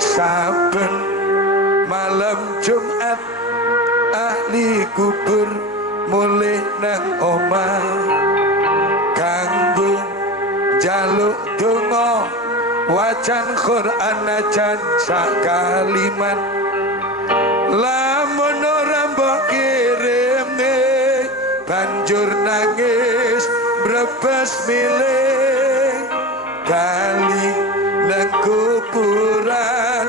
saben malam Jumat ahli kubur mulih nang omah kanggo jaluk donga wacan Quran ajan sakaliman lamun ora mbok kirime banjur nangis brebes milih kali nang kuburan